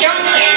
jump in.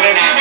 করে না